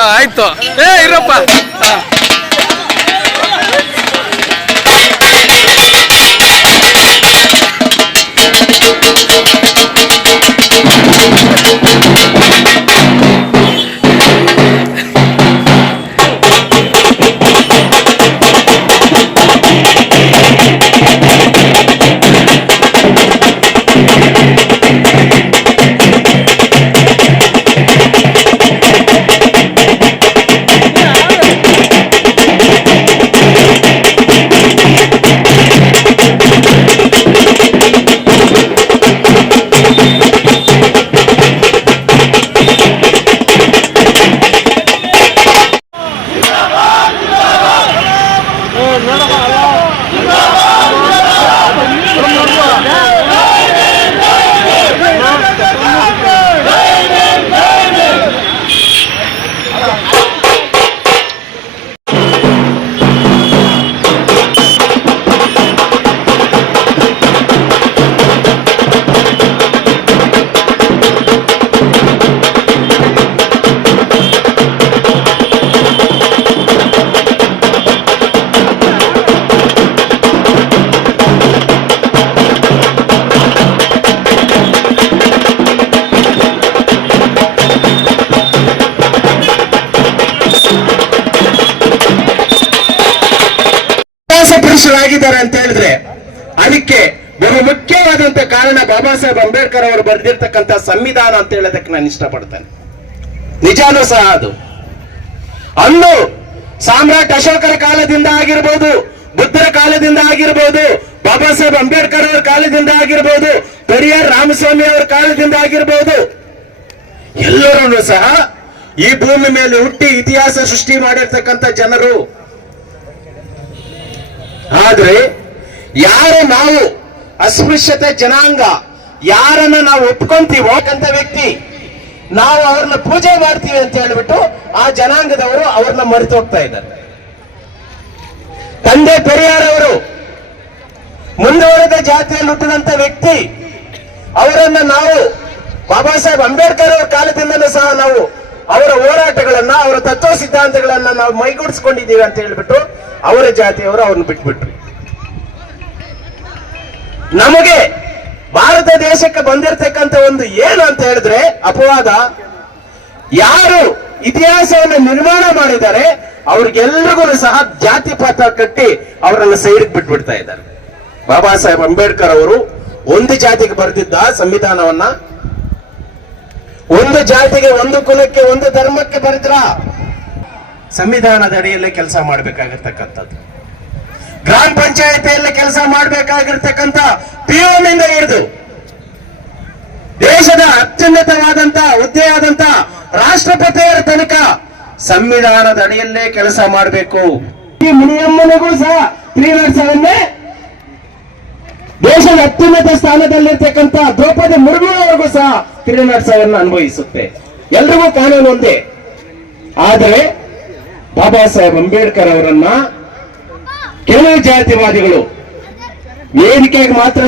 ಆಯ್ತು ಇರಪ್ಪ. ಆಗಿದ್ದಾರೆ ಅಂತ ಹೇಳಿದ್ರೆ ಅದಕ್ಕೆ ಬಹು ಮುಖ್ಯವಾದಂತ ಕಾರಣ ಬಾಬಾ ಸಾಹೇಬ್ ಅಂಬೇಡ್ಕರ್ ಅವರು ಬರೆದಿರ್ತಕ್ಕಂಥ ಸಂವಿಧಾನ ಅಂತ ಹೇಳೋದಕ್ಕೆ ನಾನು ಇಷ್ಟಪಡ್ತೇನೆ. ನಿಜಾನೂ ಸಹ ಅದು ಅಂದು ಸಾಮ್ರಾಟ್ ಅಶೋಕರ ಕಾಲದಿಂದ ಆಗಿರ್ಬೋದು, ಬುದ್ಧರ ಕಾಲದಿಂದ ಆಗಿರ್ಬೋದು, ಬಾಬಾ ಸಾಹೇಬ್ ಅಂಬೇಡ್ಕರ್ ಅವರ ಕಾಲದಿಂದ ಆಗಿರ್ಬೋದು, ಪೆರಿಯಾರ್ ರಾಮಸ್ವಾಮಿ ಅವರ ಕಾಲದಿಂದ ಆಗಿರ್ಬೋದು, ಎಲ್ಲರೂ ಸಹ ಈ ಭೂಮಿ ಮೇಲೆ ಹುಟ್ಟಿ ಇತಿಹಾಸ ಸೃಷ್ಟಿ ಮಾಡಿರ್ತಕ್ಕಂಥ ಜನರು. ಆದ್ರೆ ಯಾರು ನಾವು ಅಸ್ಪೃಶ್ಯತೆ ಜನಾಂಗ ಯಾರನ್ನ ನಾವು ಒಪ್ಕೊಂತೀವೋ ಅಂತ ವ್ಯಕ್ತಿ ನಾವು ಅವ್ರನ್ನ ಪೂಜೆ ಮಾಡ್ತೀವಿ ಅಂತ ಹೇಳ್ಬಿಟ್ಟು ಆ ಜನಾಂಗದವರು ಅವ್ರನ್ನ ಮರೆತು ಹೋಗ್ತಾ ಇದ್ದಾರೆ. ತಂದೆ ಪೆರಿಯಾರ್ ಅವರು ಮುಂದುವರೆದ ಜಾತಿಯಲ್ಲಿ ಹುಟ್ಟಿದಂತ ವ್ಯಕ್ತಿ, ಅವರನ್ನ ನಾವು ಬಾಬಾ ಸಾಹೇಬ್ ಅಂಬೇಡ್ಕರ್ ಅವರ ಕಾಲದಿಂದಲೂ ಸಹ ನಾವು ಅವರ ಹೋರಾಟಗಳನ್ನ ಅವರ ತತ್ವ ಸಿದ್ಧಾಂತಗಳನ್ನ ನಾವು ಮೈಗೂಡಿಸ್ಕೊಂಡಿದ್ದೀವಿ ಅಂತ ಹೇಳ್ಬಿಟ್ಟು ಅವರ ಜಾತಿಯವರು ಅವ್ರನ್ನ ಬಿಟ್ಬಿಟ್ರು. ನಮಗೆ ಭಾರತ ದೇಶಕ್ಕೆ ಬಂದಿರತಕ್ಕಂತ ಒಂದು ಏನು ಅಂತ ಹೇಳಿದ್ರೆ ಅಪವಾದ, ಯಾರು ಇತಿಹಾಸವನ್ನು ನಿರ್ಮಾಣ ಮಾಡಿದ್ದಾರೆ ಅವ್ರಿಗೆಲ್ಲರಿಗೂ ಸಹ ಜಾತಿ ಪಾತ ಕಟ್ಟಿ ಅವರನ್ನು ಸೈಡ್ಗೆ ಬಿಟ್ಬಿಡ್ತಾ ಇದ್ದಾರೆ. ಬಾಬಾ ಸಾಹೇಬ್ ಅಂಬೇಡ್ಕರ್ ಅವರು ಒಂದು ಜಾತಿಗೆ ಬರೆದಿದ್ದ ಸಂವಿಧಾನವನ್ನ, ಒಂದು ಜಾತಿಗೆ, ಒಂದು ಕುಲಕ್ಕೆ, ಒಂದು ಧರ್ಮಕ್ಕೆ ಬರೆದ್ರ ಸಂವಿಧಾನದ ಅಡಿಯಲ್ಲೇ ಕೆಲಸ ಮಾಡಬೇಕಾಗಿರ್ತಕ್ಕಂಥದ್ದು. ಗ್ರಾಮ ಪಂಚಾಯತಿಯಲ್ಲಿ ಕೆಲಸ ಮಾಡಬೇಕಾಗಿರ್ತಕ್ಕಂಥ ಪಿಒನಿಂದ ಹಿಡಿದು ದೇಶದ ಅತ್ಯುನ್ನತವಾದಂತ ಹುದ್ದೆಯಾದಂತ ರಾಷ್ಟ್ರಪತಿಯರ ತನಕ ಸಂವಿಧಾನದ ಅಡಿಯಲ್ಲೇ ಕೆಲಸ ಮಾಡಬೇಕು. ಈ ಮುನಿಯಮ್ಮನಿಗೂ ಸಹ 307 ದೇಶದ ಅತ್ಯುನ್ನತ ಸ್ಥಾನದಲ್ಲಿರ್ತಕ್ಕಂಥ ದ್ರೌಪದಿ ಮುರ್ಮು ಅವರಿಗೂ ಸಹ 307 ಅನುಭವಿಸುತ್ತೆ. ಎಲ್ರಿಗೂ ಕಾನೂನು ಒಂದೇ. ಆದರೆ ಬಾಬಾ ಸಾಹೇಬ್ ಅಂಬೇಡ್ಕರ್ ಅವರನ್ನ ಕೆಲವು ಜಾತಿವಾದಿಗಳು ವೇದಿಕೆಗೆ ಮಾತ್ರ